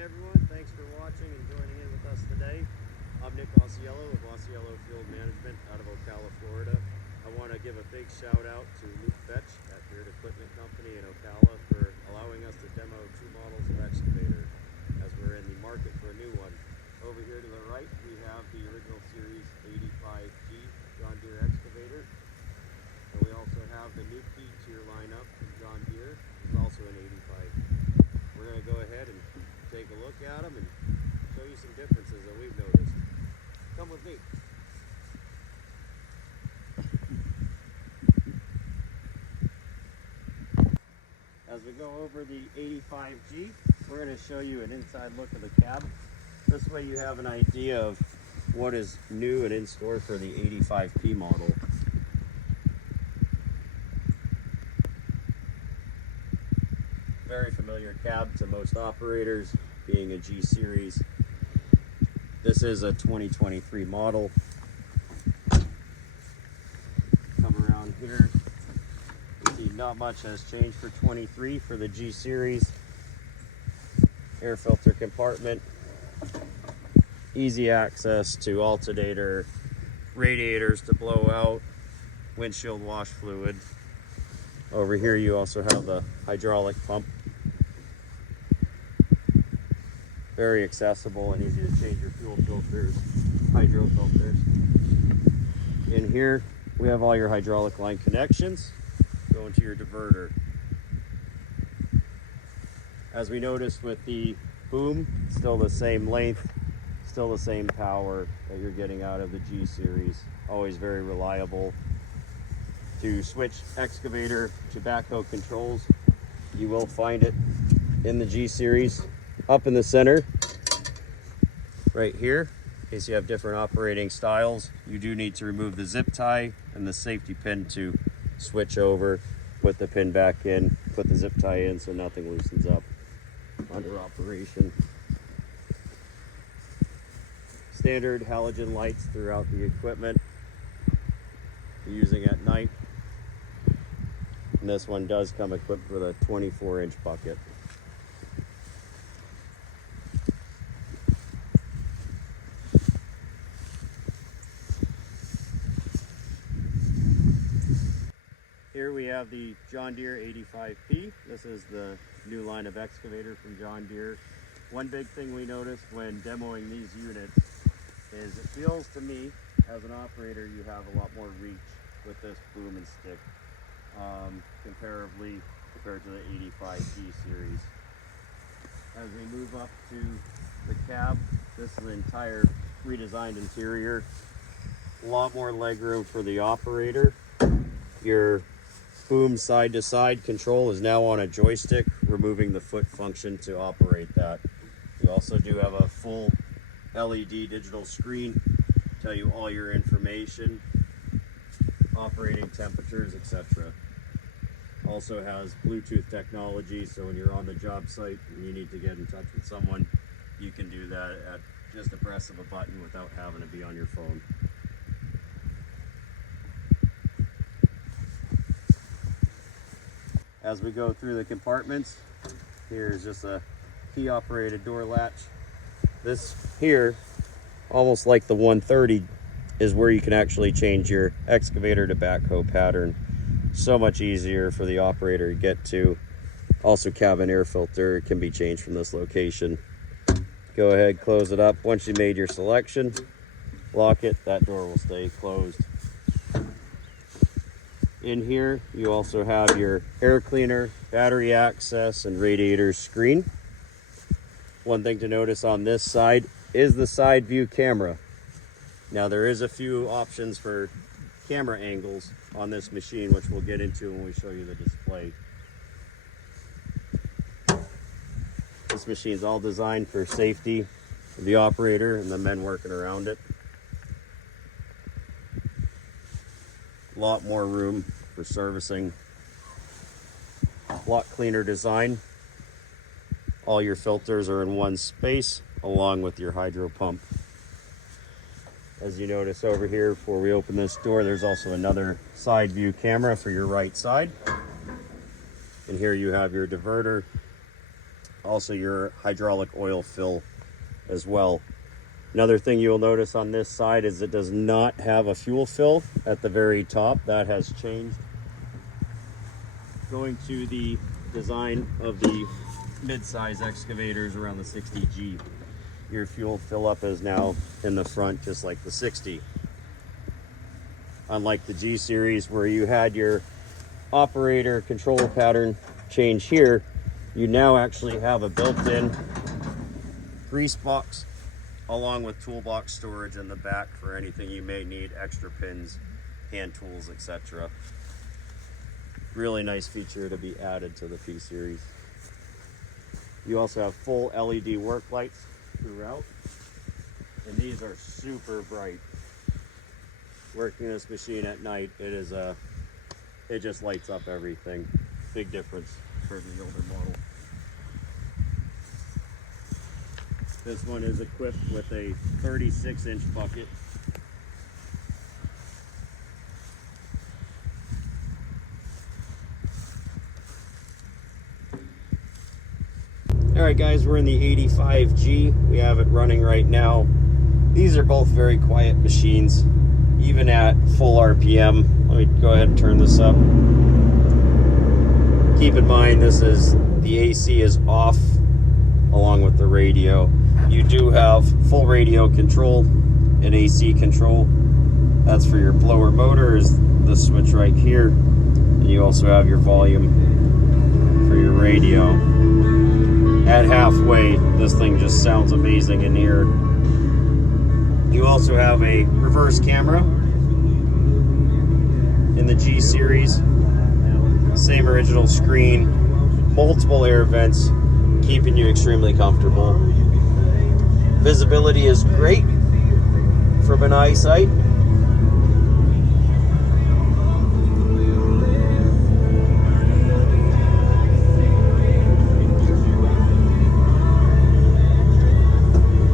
Hi everyone, thanks for watching and joining in with us today. I'm Nick Osiello of Osiello Field Management out of Ocala, Florida. I want to give a big shout out to Luke Fetch at Deere Equipment Company in Ocala for allowing us to demo two models of excavator as we're in the market for a new one. Over here to the right we have the original Series 85G John Deere excavator, and we also have the new P tier lineup from John Deere, which is also an 85. We're going to go ahead and take a look at them and show you some differences that we've noticed. Come with me. As we go over the 85G, we're going to show you an inside look of the cab. This way you have an idea of what is new and in store for the 85P model. Very familiar cab to most operators, being a G series. This is a 2023 model. Come around here, you see not much has changed for 23 for the G series. Air filter compartment, easy access to alternator, radiators to blow out, windshield wash fluid. Over here you also have the hydraulic pump. Very accessible and easy to change your fuel filters, hydro filters. In here we have all your hydraulic line connections going to your diverter. As we noticed with the boom, still the same length, still the same power that you're getting out of the G series. Always very reliable. To switch excavator to backhoe controls, you will find it in the G series up in the center right here. In case you have different operating styles, you do need to remove the zip tie and the safety pin to switch over, put the pin back in, put the zip tie in so nothing loosens up under operation. Standard halogen lights throughout the equipment you're using at night. And this one does come equipped with a 24-inch bucket. Here we have the John Deere 85P. This is the new line of excavator from John Deere. One big thing we noticed when demoing these units is it feels to me, as an operator, you have a lot more reach with this boom and stick. Comparably compared to the 85G series. As we move up to the cab, this is an entire redesigned interior. A lot more legroom for the operator. Your boom side to side control is now on a joystick, removing the foot function to operate that. You also do have a full LED digital screen, tell you all your information, operating temperatures, etc. Also has Bluetooth technology, so when you're on the job site and you need to get in touch with someone, you can do that at just a press of a button without having to be on your phone. As we go through the compartments, here's just a key operated door latch. This here, almost like the 130, is where you can actually change your excavator to backhoe pattern. So much easier for the operator to get to. Also, cabin air filter can be changed from this location. Go ahead, close it up. Once you made your selection, lock it, that door will stay closed. In here you also have your air cleaner, battery access, and radiator screen. One thing to notice on this side is the side view camera. Now there is a few options for camera angles on this machine, which we'll get into when we show you the display. This machine is all designed for safety of the operator and the men working around it. A lot more room for servicing. A lot cleaner design. All your filters are in one space, along with your hydro pump. As you notice over here, before we open this door, there's also another side view camera for your right side. And here you have your diverter Also your hydraulic oil fill as well. Another thing you'll notice on this side is it does not have a fuel fill at the very top. That has changed. Going to the design of the mid-size excavators around the 60G, your fuel fill up is now in the front, just like the 60. Unlike the G series where you had your operator control pattern change here, you now actually have a built-in grease box along with toolbox storage in the back for anything you may need, extra pins, hand tools, etc. Really nice feature to be added to the P series. You also have full LED work lights throughout, and these are super bright. Working this machine at night, it just lights up everything. Big difference for the older model. This one is equipped with a 36-inch bucket. Alright guys, we're in the 85G. We have it running right now. These are both very quiet machines, even at full RPM. Let me go ahead and turn this up. Keep in mind the AC is off along with the radio. You do have full radio control and AC control. That's for your blower motor, is the switch right here. And you also have your volume for your radio. At halfway, this thing just sounds amazing in here. You also have a reverse camera in the G series. Same original screen, multiple air vents, keeping you extremely comfortable. Visibility is great from an eyesight.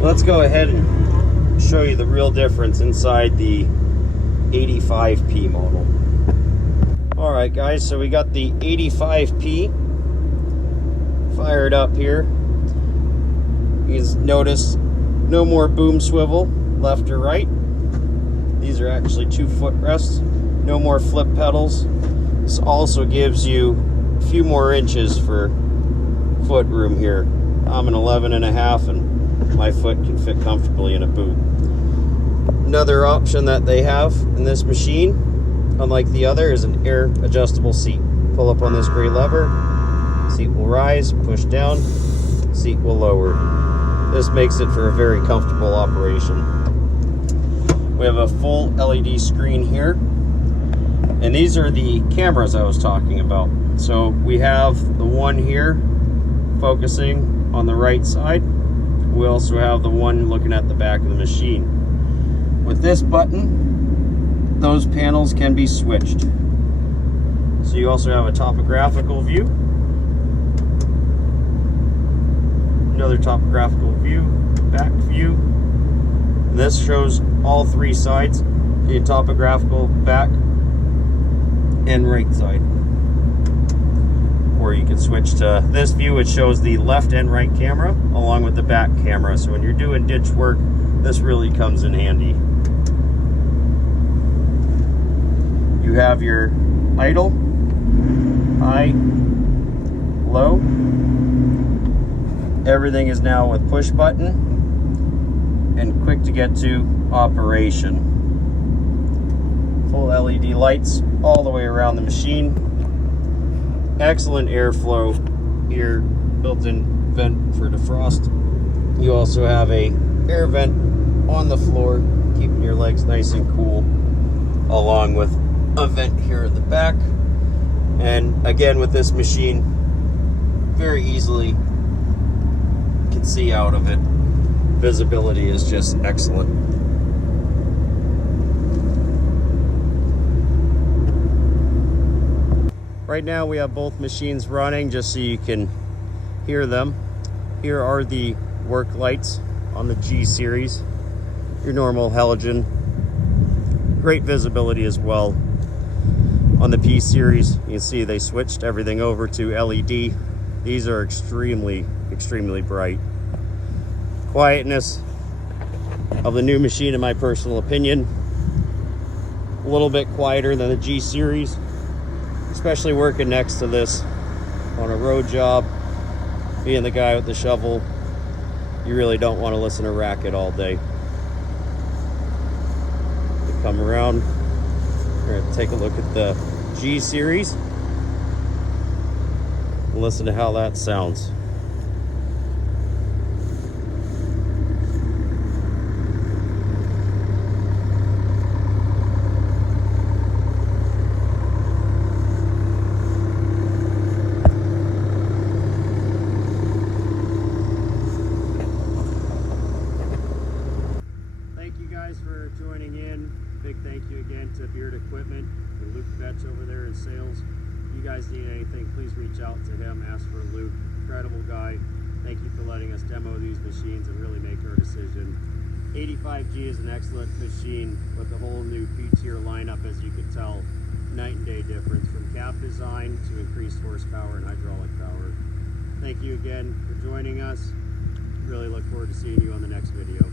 Let's go ahead and show you the real difference inside the 85P model. Alright guys, so we got the 85P fired up here. You can notice no more boom swivel left or right. These are actually 2 footrests. No more flip pedals. This also gives you a few more inches for foot room here. I'm an 11.5 and my foot can fit comfortably in a boot. Another option that they have in this machine, unlike the other, is an air adjustable seat. Pull up on this gray lever, seat will rise, push down, seat will lower. This makes it for a very comfortable operation. We have a full LED screen here, and these are the cameras I was talking about. So we have the one here focusing on the right side. We also have the one looking at the back of the machine. With this button, those panels can be switched. So you also have a topographical view, another topographical view, back view. And this shows all 3 sides, the topographical, back, and right side. Or you can switch to this view, which shows the left and right camera along with the back camera. So when you're doing ditch work, this really comes in handy. You have your idle, high, low. Everything is now with push button and quick to get to operation. Full LED lights all the way around the machine. Excellent airflow here, built-in vent for defrost. You also have a air vent on the floor, keeping your legs nice and cool, along with a vent here at the back. And again, with this machine, very easily can see out of it. Visibility is just excellent. Right now we have both machines running just so you can hear them. Here are the work lights on the G series. Your normal halogen. Great visibility as well. On the P series, you can see they switched everything over to LED. These are extremely extremely bright. Quietness of the new machine, in my personal opinion, a little bit quieter than the G series, especially working next to this on a road job. Being the guy with the shovel, you really don't want to listen to racket all day. To come around, we're going to take a look at the G series and listen to how that sounds. Thank you guys for joining in. Big thank you again to Deere Equipment and Luke Vetch over there in sales. If you guys need anything, please reach out to him. Ask for Luke. Incredible guy. Thank you for letting us demo these machines and really make our decision. 85G is an excellent machine with a whole new P-tier lineup, as you can tell. Night and day difference from cab design to increased horsepower and hydraulic power. Thank you again for joining us. Really look forward to seeing you on the next video.